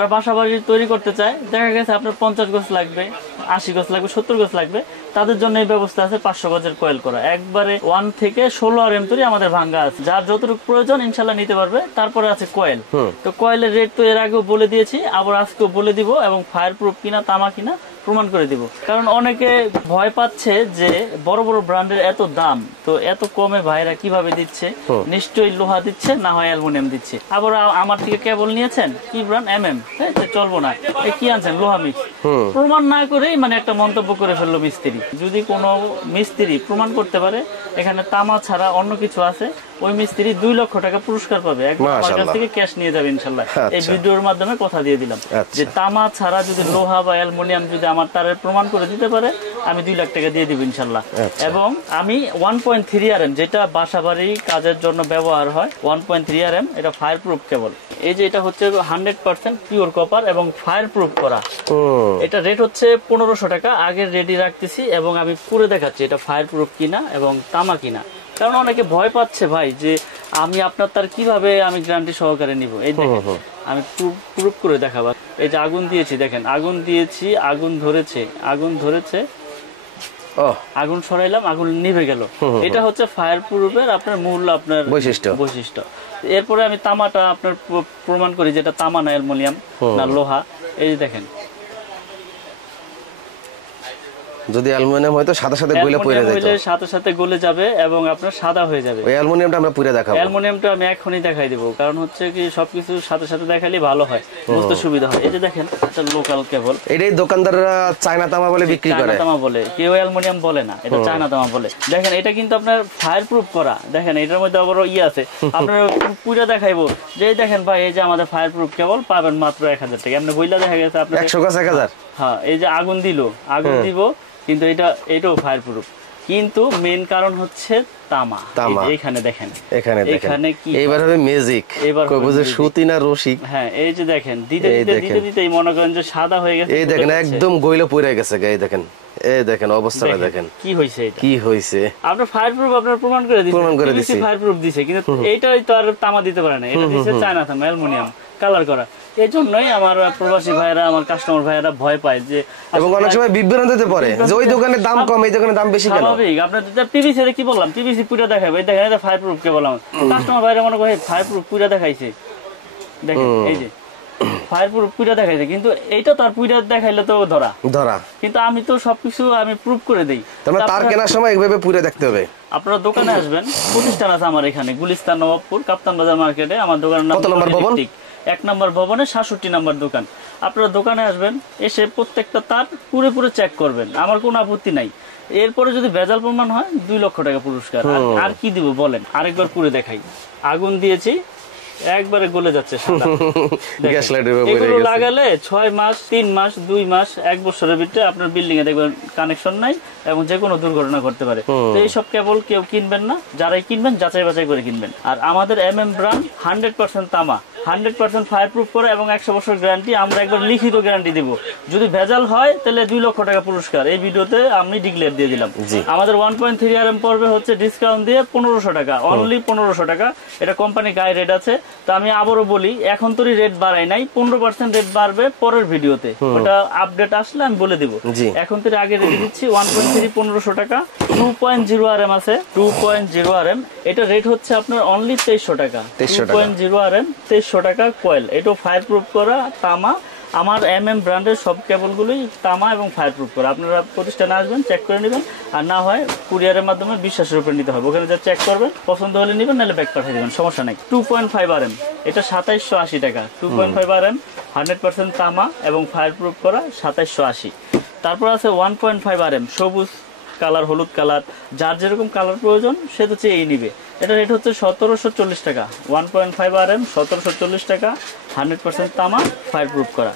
বাসা বাড়ি তৈরি করতে চায়, দেখা গেছে আপনার 50 গজ লাগবে, 80 গজ লাগবে, 70 গজ লাগবে, তাদের জন্য এই ব্যবস্থা আছে 500 গজের কয়েল করা। একবারে 1 থেকে 16 RM তৈরি আমাদের ভাঙ্গা আছে, যার যতটুকু প্রয়োজন ইনশাল্লাহ নিতে পারবে। তারপরে আছে কয়েল। তো কয়েলের রেট তো এর আগেও বলে দিয়েছি, আবার আজকেও বলে দিব, এবং ফায়ার প্রুফ কিনা তামা কিনা প্রমাণ করে দিব। কারণ অনেকে ভয় পাচ্ছে যে বড় বড় ব্র্যান্ডের এত দাম, তো এত কমে ভাইরা কিভাবে দিচ্ছে, নিশ্চয়ই লোহা দিচ্ছে, না হয় অ্যালুমিনিয়াম দিচ্ছে। আবার আমার থেকে কেবল নিয়েছেন কি ব্র্যান্ড MM, চলবো না, কি আনছেন লোহা মিক্স, প্রমাণ না করেই মানে একটা মন্তব্য করে ফেললো মিস্ত্রি। যদি কোনো মিস্ত্রি প্রমাণ করতে পারে এখানে তামা ছাড়া অন্য কিছু আছে, ওই মিস্ত্রি 2 লক্ষ টাকা পুরস্কার পাবে, একদম আমার কাছ থেকে ক্যাশ নিয়ে যাবে ইনশাল্লাহ। এই ভিডিওর মাধ্যমে কথা দিয়ে দিলাম যে তামা ছাড়া যদি লোহা বা অ্যালুমিনিয়াম যদি আমার তারের প্রমাণ করে দিতে পারে, আমি 2 লাখ টাকা দিয়ে দিব ইনশাল্লাহ। এবং আমি 1.3 RM, যেটা বাসা বাড়ি কাজের জন্য ব্যবহার হয়, 1.3 RM, এটা ফায়ার প্রুফ কেবল। এই যে এটা হচ্ছে 100% পিওর কপার এবং ফায়ার প্রুফ করা। এটা রেট হচ্ছে 1500 টাকা, আগে রেডি রাখতেছি এবং আমি পুরো দেখাচ্ছি এটা ফায়ার প্রুফ কিনা এবং তামা কিনা। কারণ অনেকে ভয় পাচ্ছে ভাই যে আমি আপনার তার কিভাবে আমি গ্যারান্টি সহকারে নিব। এই দেখেন আমি প্রুফ করে দেখাবো। এই যে আগুন দিয়েছি, দেখেন আগুন দিয়েছি, আগুন ধরেছে, আগুন সরাইলাম, আগুন নিভে গেল। এটা হচ্ছে ফায়ার প্রুফের আপনার মূল আপনার বৈশিষ্ট্য। এরপরে আমি তামাটা আপনার প্রমাণ করি যেটা তামা না অ্যালুমিনিয়াম না লোহা। এই যে দেখেন, যদি অ্যালুমিনিয়াম হয় তো সাথে সাথে গলে পড়ে যাবে, সাথে সাথে গলে যাবে এবং আপনার সাদা হয়ে যাবে। ওই অ্যালুমিনিয়ামটা আমরা পুরো দেখাবো। অ্যালুমিনিয়ামটা আমি এখনই দেখাই দেব, কারণ হচ্ছে কি সবকিছু সাথে সাথে দেখালে ভালো হয়, বুঝতে সুবিধা হয়। এই যে দেখেন এটা লোকাল কেবল, এটাই দোকানদাররা চায়না তামা বলে বিক্রি করে, চায়না তামা বলে, কেউ অ্যালুমিনিয়াম বলে না, এটা চায়না তামা বলে। দেখেন এটা কিন্তু আপনার ফায়ার প্রুফ করা, দেখেন এটার মধ্যে আবার আছে, আপনার পুরো দেখাইবো যে দেখেন ভাই এই যে আমাদের ফায়ার প্রুফ কেবল পাবেন মাত্র 1000 টাকা। এমনি বইলা দেখা গেছে আপনার 100 গাছ 1000। হ্যাঁ, এই যে আগুন দিব, কিন্তু এটাও ফায়ার প্রুফ, কিন্তু মেইন কারণ হচ্ছে তামা। এখানে দেখেন, এখানে কি এইবার হবে ম্যাজিক, কই বুঝে সুতি না রশি। হ্যাঁ, এই যে দেখেন দিতে মনে করেন যে সাদা হয়ে গেছে। এই দেখেন একদম গইলে পড়ে গেছে, এই দেখেন, এই দেখেন অবস্থাটা দেখেন কি হইছে, এটা কি হইছে। আপনার ফায়ার প্রুফ আপনার প্রমাণ করে দিয়েছে, ফায়ার প্রুফ দিয়েছে, কিন্তু এইটাই তো আর তামা দিতে পারে না, এটা দিয়েছে চায়না তামা অ্যালুমিনিয়াম কালার করা। এই জন্যই আমার প্রবাসী ভাইরা, আমার কাস্টমার ভাইরা ভয় পায় যে, এবং অনেক সময় বিভ্রান্তিতে পড়ে যে ওই দোকানে দাম কম, এই দোকানে দাম বেশি কেন। স্বাভাবিক, আপনার পিভিসি কি বললাম, পিভিসি পুরো দেখাবে, দেখেন এটা ফায়ার প্রুফ কে বললাম, কাস্টমার ভাইরা মনে করে ফায়ার প্রুফ পুরো দেখাইছে, দেখেন এই যে ফায়ার প্রুফ পুরো দেখাইছে, কিন্তু এইটা তার পুরো দেখাইলে তো ধরা, কিন্তু আমি তো সবকিছু আমি প্রুফ করে দেই। তার কেনার সময় এইভাবে পুরো দেখতে হবে। আপনারা দোকানে আসবেন, প্রতিষ্ঠান আছে আমার এখানে গুলিস্তান নবাবপুর কাপ্তান বাজার মার্কেটে, আমার দোকানের নাম 1 নম্বর ভবনে 67 নম্বর দোকান। আপনারা দোকানে আসবেন, এসে প্রত্যেকটা তার পুরো চেক করবেন, আমার কোনো আপত্তি নাই। এরপরে যদি ভেজাল প্রমাণ হয় 2 লক্ষ টাকা পুরস্কার। আর কি দিব বলেন, আরেকবার পুরো দেখাই। আগুন দিয়েছি, একবারে গলে যাচ্ছে এগুলো লাগালে 6 মাস, 3 মাস, 2 মাস, 1 বছরের ভিতরে আপনার বিল্ডিং এ দেখবেন কানেকশন নাই এবং যে কোনো দুর্ঘটনা করতে পারে। তো এইসব কেবল কেউ কিনবেন না, যারাই কিনবেন যাচাই বাছাই করে কিনবেন। আর আমাদের MM ব্র্যান্ড 100% তামা, 100% ফায়ার প্রুফ করে এবং 100 বছর গ্যারান্টি। আমরা একবার লিখিত গ্যারান্টি দিব, যদি ভেজাল হয় তাহলে 2 লক্ষ টাকা পুরস্কার। এই ভিডিওতে আমি ডিক্লেয়ার দিয়ে দিলাম। আমাদের 1.3 RM পড়বে হচ্ছে ডিসকাউন্ট দিয়ে 1500 টাকা, অনলি 1500 টাকা। এটা কোম্পানি গায়ে রেট আছে। তো আমি আবারও বলি, এখন তো রেট বাড়াই নাই, 15% রেট বাড়বে পরের ভিডিওতে, ওটা আপডেট আসলে আমি বলে দিব। এখন তো আগে রেট দিচ্ছি 1.3 1500 টাকা। 2.0 RM আছে, 2.0 RM, এটা রেট হচ্ছে আপনার অনলি 2300 টাকা। 2.0 RM 2300 টাকা কয়েল, এটা ফায়ার প্রুফ করা তামা। আমার MM ব্র্যান্ডের সব কেবলগুলোই তামা এবং ফায়ার প্রুফ করা। আপনারা প্রতিষ্ঠানে আসবেন, চেক করে নেবেন, আর না হয় কুরিয়ারের মাধ্যমে বিশ্বাসের উপরে নিতে হবে। ওখানে যা চেক করবেন, পছন্দ হলে নেবেন, নাহলে ব্যাক পাঠিয়ে দেবেন, সমস্যা নাই। 2.5 RM, এটা 2780 টাকা। 2.5 RM 100% তামা এবং ফায়ার প্রুফ করা 2780। তারপর আছে 1.5 RM সবুজ কালার, হলুদ কালার, যার যেরকম কালার প্রয়োজন সে তো চেয়েই নিবে। এটা রেট হচ্ছে 1740 টাকা। 1.5 RM 1740 টাকা, 100% তামা, ফায়ার প্রুফ করা।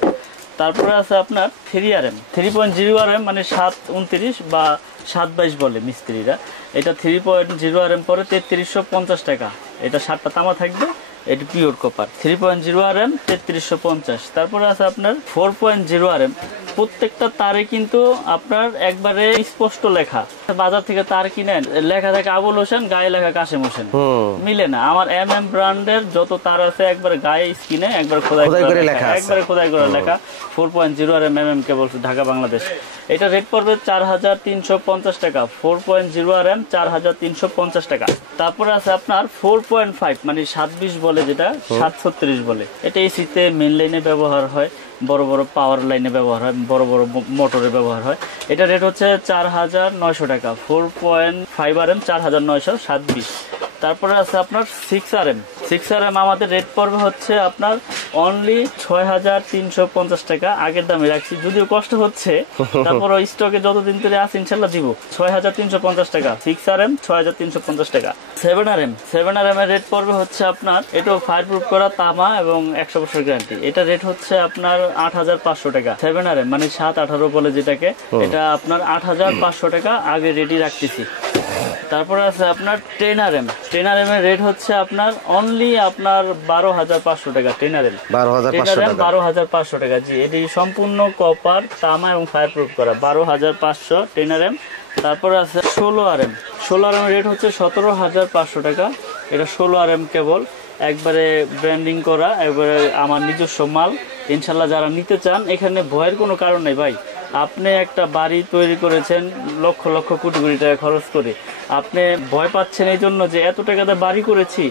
তারপরে আছে আপনার 3 RM, 3.0 RM মানে 729 বা 722 বলে মিস্ত্রিরা। এটা 3.0 RM পরে 3350 টাকা। এটা 7টা তামা থাকবে এটি পিওর কপার 3.0 RM 3350। তারপরে আছে আপনার 4.0 RM। প্রত্যেকটা তারে কিন্তু আপনার একবারে স্পষ্ট লেখা, বাজার থেকে তার কিনেন লেখা থাকে আবুল হোসেন, গায়ে লেখা কাশেম হোসেন, মিলে না। আমার MM ব্র্যান্ডের যত তার আছে একবার গায়ে স্কিনে একবার খোদাই করে লেখা, একবারে খোদাই করে লেখা 4.0 RM MM কেবল, ঢাকা বাংলাদেশ। এটা রেট পড়বে 4350 টাকা। 4.0 RM 4350 টাকা। তারপরে আছে আপনার 4.5 মানে 720 বলে, যেটা 736 বলে। এটা এসিতে মেইন লাইনে ব্যবহার হয়, বড় বড় পাওয়ার লাইনে ব্যবহার হয়, বড় বড় মোটরে ব্যবহার হয়। এটা রেট হচ্ছে 4900 টাকা। 4.5 RM 4900 720। তারপরে আছে আপনার 6 RM। 6 RM আমাদের রেট পড়বে হচ্ছে আপনার অনলি 6350 টাকা। আগের দামে রাখছি, যদিও কষ্ট হচ্ছে, তারপর স্টকে যতদিন ধরে আছে ইনশাল্লাহ দিব। 6350 টাকা 6 RM 6350 টাকা। 7 RM 7 RM এর রেট পড়বে হচ্ছে আপনার, এটাও ফায়ার প্রুফ করা তামা এবং 100 বছর গ্যারান্টি। এটা রেট হচ্ছে আপনার 8500 টাকা। 7 RM মানে 7-18 বলে যেটাকে, এটা আপনার 8500 টাকা আগে রেডি রাখতেছি। তারপরে আছে আপনার 10 RM। 10 RM এর রেট হচ্ছে আপনার অনলি আপনার 12500 টাকা। 10 RM 12500 টাকা। জি, এটি সম্পূর্ণ কপার তামা এবং ফায়ার প্রুফ করা 12500 10 RM। তারপরে আছে 16 RM। 16 RM এর রেট হচ্ছে 17500 টাকা। এটা 16 RM কেবল, একবারে ব্র্যান্ডিং করা, একবারে আমার নিজস্ব মাল। ইনশাল্লাহ যারা নিতে চান, এখানে ভয়ের কোনো কারণ নেই ভাই। আপনি একটা বাড়ি তৈরি করেছেন লক্ষ লক্ষ কোটি কোটি টাকা খরচ করে, আপনি ভয় পাচ্ছেন এই জন্য যে এত টাকাতে বাড়ি করেছি,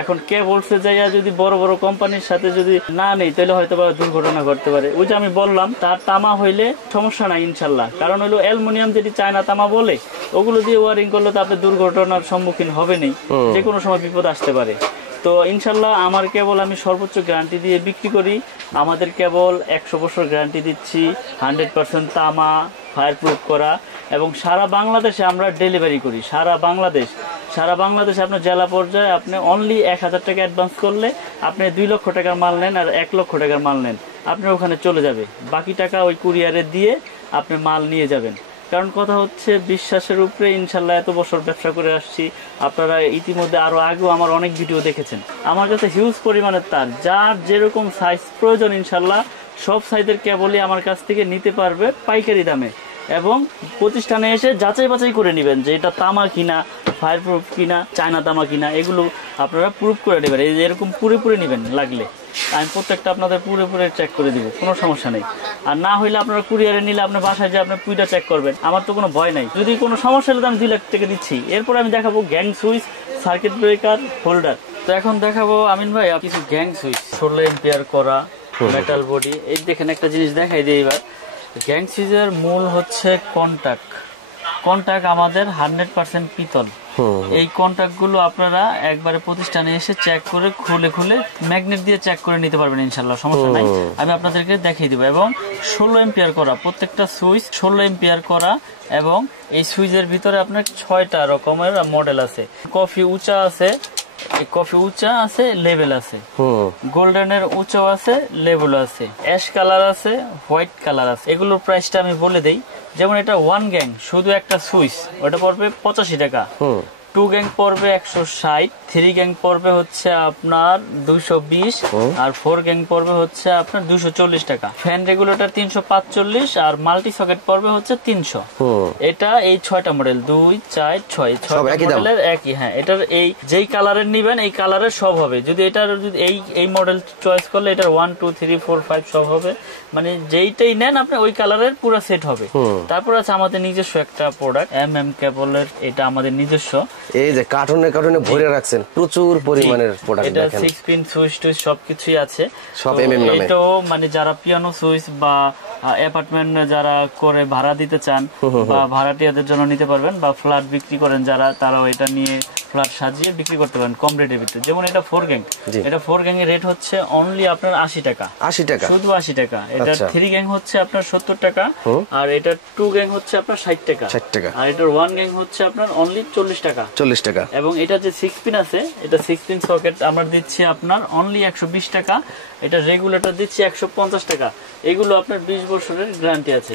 এখন কে বলছে যাইয়া যদি বড় বড় কোম্পানির সাথে যদি না নেই তাহলে হয়তো বা দুর্ঘটনা ঘটতে পারে। ওই যে আমি বললাম, তার তামা হইলে সমস্যা নাই ইনশাল্লাহ, কারণ হলো অ্যালুমিনিয়াম যেটি চায়না তামা বলে, ওগুলো দিয়ে ওয়ারিং করলে তো আপনি দুর্ঘটনার সম্মুখীন হবেনই, যে কোনো সময় বিপদ আসতে পারে। তো ইনশাল্লাহ আমার কেবল আমি সর্বোচ্চ গ্যারান্টি দিয়ে বিক্রি করি। আমাদের কেবল 100 বছর গ্যারান্টি দিচ্ছি, 100% তামা ফায়ার প্রুফ করা, এবং সারা বাংলাদেশে আমরা ডেলিভারি করি। সারা বাংলাদেশে আপনার জেলা পর্যায়ে আপনি অনলি 1000 টাকা অ্যাডভান্স করলে আপনি 2 লক্ষ টাকার মাল নেন আর 1 লক্ষ টাকার মাল নেন, আপনার ওখানে চলে যাবে। বাকি টাকা ওই কুরিয়ারে দিয়ে আপনি মাল নিয়ে যাবেন। কারণ কথা হচ্ছে বিশ্বাসের উপরে ইনশাল্লাহ এত বছর ব্যবসা করে আসছি। আপনারা ইতিমধ্যে আরো আগেও আমার অনেক ভিডিও দেখেছেন। আমার কাছে হিউজ পরিমাণের তার, যার যেরকম সাইজ প্রয়োজন ইনশাল্লাহ সব সাইজের কেবলই আমার কাছ থেকে নিতে পারবে পাইকারি দামে। এবং প্রতিষ্ঠানে এসে যাচাই বাছাই করে নেবেন যে এটা তামা কিনা, ফায়ার প্রুফ কিনা, চায়না তামা কিনা, এগুলো আপনারা প্রুফ করে নেবেন। এই যে এরকম পুরোপুরি নেবেন, লাগলে আমি প্রত্যেকটা আপনাদের পুরোপুরি চেক করে দিব, কোনো সমস্যা নেই। আর না হইলে আপনারা কুরিয়ারে নিলে আপনার বাসায় যে আপনি পুইটা চেক করবেন, আমার তো কোনো ভয় নাই। যদি কোনো সমস্যা হলে আমি 2 লাখ টাকা দিচ্ছি। এরপর আমি দেখাবো gang switch, circuit breaker, holder. তো এখন দেখাবো আমিন ভাই কিছু গ্যাং সুইচ, 16 এম্পিয়ার করা মেটাল বডি। এই দেখেন একটা জিনিস দেখাই দিই এবার। গ্যাং সুইচের মূল হচ্ছে কন্টাক্ট আমাদের 100% পিতল। এই কন্টাক্ট গুলো আপনারা একবারে প্রতিষ্ঠানে এসে চেক করে খুলে ম্যাগনেট দিয়ে চেক করে নিতে পারবেন ইনশাল্লাহ, সমস্যা নাই। আমি আপনাদেরকে দেখিয়ে দিব। এবং 16 এম্পিয়ার করা, প্রত্যেকটা সুইচ 16 এম্পিয়ার করা। এবং এই সুইচের ভিতরে আপনার 6টা রকমের মডেল আছে। কফি উঁচা আছে, লেভেল আছে, গোল্ডেনের উঁচা আছে, লেভেল আছে, অ্যাশ কালার আছে, হোয়াইট কালার আছে। এগুলোর প্রাইসটা আমি বলে দেই। যেমন এটা 1 গ্যাং শুধু একটা সুইচ, ওটা পড়বে 85 টাকা। 2 গ্যাং পড়বে 160, 3 গ্যাং পড়বে হচ্ছে আপনার 220, আর 4 গ্যাং পড়বে হচ্ছে আপনার 240 টাকা। ফ্যান রেগুলেটর 345, আর মাল্টি সকেট পড়বে হচ্ছে 300। এটা এই 6টা মডেল, 2, 4, 6 মডেলের একই। হ্যাঁ, এটার এই যেই কালারের নিবেন এই কালারের সব হবে। যদি এটার যদি এই মডেল চয়েস করলে এটার 1, 2, 3, 4, 5 সব হবে, মানে যেইটাই নেন আপনি ওই কালারের পুরো সেট হবে। তারপর আছে আমাদের নিজস্ব একটা প্রোডাক্ট MM কেবলের, এটা আমাদের নিজস্ব। এই যে কার্টুনে ভরে রাখছেন প্রচুর পরিমাণের প্রোডাক্ট দেখেন। এটা 6 পিন সুইচ টুইচ সবকিছুই আছে, সব MM নামে। এটাও মানে যারা পিয়ানো সুইচ বা অ্যাপার্টমেন্ট যারা করে ভাড়া দিতে চান বা ভাড়াটিয়াদের জন্য নিতে পারবেন, বা ফ্ল্যাট বিক্রি করেন যারা, তারাও এটা নিয়ে ফ্ল্যাট সাজিয়ে বিক্রি করতে পারেন কম রেটের ভিতরে। যেমন এটা 4 গ্যাং, এটা 4 গ্যাং এর রেট হচ্ছে অনলি আপনার 80 টাকা, শুধু 80 টাকা। এটা 3 গ্যাং হচ্ছে আপনার 70 টাকা, আর এটা 2 গ্যাং হচ্ছে আপনার 60 টাকা, আর এটার 1 গ্যাং হচ্ছে আপনার অনলি 40 টাকা। এবং এটা যে 6 পিন আছে, এটা 6 পিন সকেট আমরা দিচ্ছি আপনার অনলি 120 টাকা। এটা রেগুলেটর দিচ্ছি 150 টাকা। এগুলো আপনার 20 বছরের গ্যারান্টি আছে।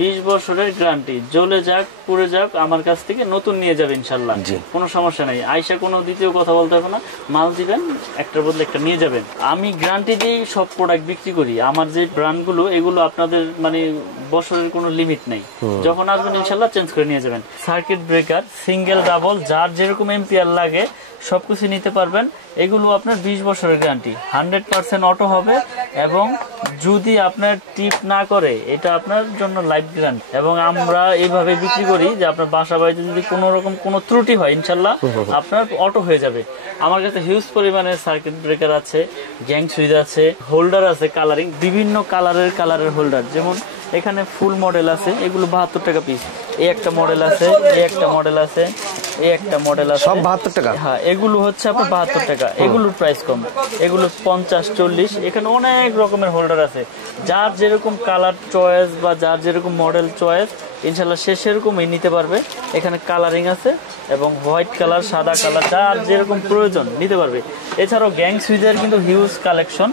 20 বছরের গ্যারান্টি, জ্বলে যাক পুড়ে যাক আমার কাছ থেকে নতুন নিয়ে যাবে ইনশাল্লাহ, কোনো সমস্যা নাই। নাই, আয়সা কোনো দ্বিতীয় কথা বলতে হবে না, মাল দিবেন একটার বদলে একটা নিয়ে যাবেন। আমি গ্যারান্টি দিয়ে সব প্রোডাক্ট বিক্রি করি। আমার যে ব্র্যান্ডগুলো এগুলো আপনাদের মানে বছরের কোনো লিমিট নেই, যখন আসবেন ইনশাল্লাহ চেঞ্জ করে নিয়ে যাবেন। সার্কিট ব্রেকার সিঙ্গেল ডাবল যার যেরকম এম্পিয়ার লাগে সবকিছু নিতে পারবেন। এগুলো আপনার 20 বছরের গ্যারান্টি, 100% অটো হবে এবং যদি আপনার টিপ না করে এটা আপনার জন্য লাইফ গ্যারান্টি। এবং আমরা এইভাবে বিক্রি করি যে আপনার বাসা বাড়িতে যদি কোনো রকম কোনো ত্রুটি হয় ইনশাল্লাহ আপনার অটো হয়ে যাবে। আমার কাছে হিউজ পরিমাণে সার্কিট ব্রেকার আছে, গ্যাং সুইচ আছে, হোল্ডার আছে কালারিং, বিভিন্ন কালারের হোল্ডার। যেমন এখানে ফুল মডেল আছে, এগুলো 72 টাকা পিস। এই একটা মডেল আছে, এই একটা মডেল আছে, এই একটা মডেল আছে, সব 72 টাকা। হ্যাঁ, এগুলো হচ্ছে আপনার 72 টাকা। এগুলোর প্রাইস কম, এগুলো 50, 40। এখানে অনেক রকমের হোল্ডার আছে, যার যেরকম কালার চয়েস বা যার যেরকম মডেল চয়েস ইনশাল্লাহ সে সেরকমই নিতে পারবে। এখানে কালারিং আছে এবং হোয়াইট কালার, সাদা কালার, যার যেরকম প্রয়োজন নিতে পারবে। এছাড়াও গ্যাং সুইচের কিন্তু হিউজ কালেকশন,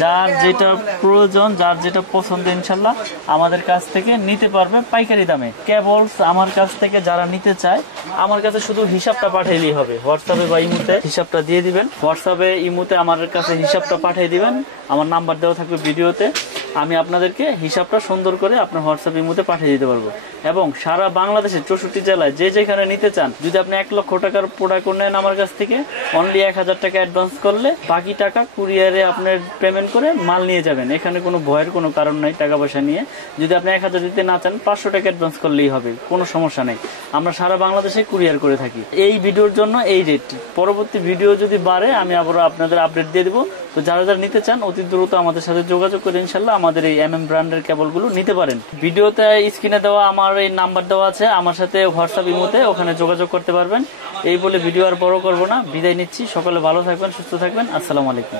যার যেটা প্রয়োজন, যার যেটা পছন্দ ইনশাল্লাহ আমাদের কাছ থেকে নিতে পারবে পাইকারি দামে। কেবলস আমার কাছ থেকে যারা নিতে চায় আমার কাছে শুধু হিসাবটা পাঠাইলেই হবে। হোয়াটসঅ্যাপে বা ইমোতে হিসাবটা দিয়ে দিবেন, হোয়াটসঅ্যাপে ইমোতে আমার কাছে হিসাবটা পাঠিয়ে দিবেন, আমার নাম্বার দেওয়া থাকবে ভিডিওতে। আমি আপনাদেরকে হিসাবটা সুন্দর করে আপনার হোয়াটসঅ্যাপ ইমোতে পাঠিয়ে দিতে পারবো। এবং সারা বাংলাদেশের 64 জেলায় যে যেখানে নিতে চান, যদি আপনি 1 লক্ষ টাকার প্রোডাক্ট নেন আমার কাছ থেকে, অনলি 1000 টাকা অ্যাডভান্স করলে বাকি টাকা কুরিয়ারে আপনার পেমেন্ট করে মাল নিয়ে যাবেন। এখানে কোনো ভয়ের কোনো কারণ নাই টাকা পয়সা নিয়ে। যদি আপনি 1000 দিতে না চান 500 টাকা অ্যাডভান্স করলেই হবে, কোনো সমস্যা নেই। আমরা সারা বাংলাদেশে কুরিয়ার করে থাকি। এই ভিডিওর জন্য এই রেট, পরবর্তী ভিডিও যদি বাড়ে আমি আবার আপনাদের আপডেট দিয়ে দেবো। তো যারা যারা নিতে চান অতি দ্রুত আমাদের সাথে যোগাযোগ করে ইনশাল্লাহ আমাদের এই MM ব্র্যান্ডের কেবলগুলো নিতে পারেন। ভিডিওতে স্ক্রিনে দেওয়া আমার এই নাম্বার দেওয়া আছে, আমার সাথে হোয়াটসঅ্যাপ ইমোতে ওখানে যোগাযোগ করতে পারবেন। এই বলে ভিডিও আর বড় করবো না, বিদায় নিচ্ছি। সকলে ভালো থাকবেন, সুস্থ থাকবেন। আসসালামু আলাইকুম।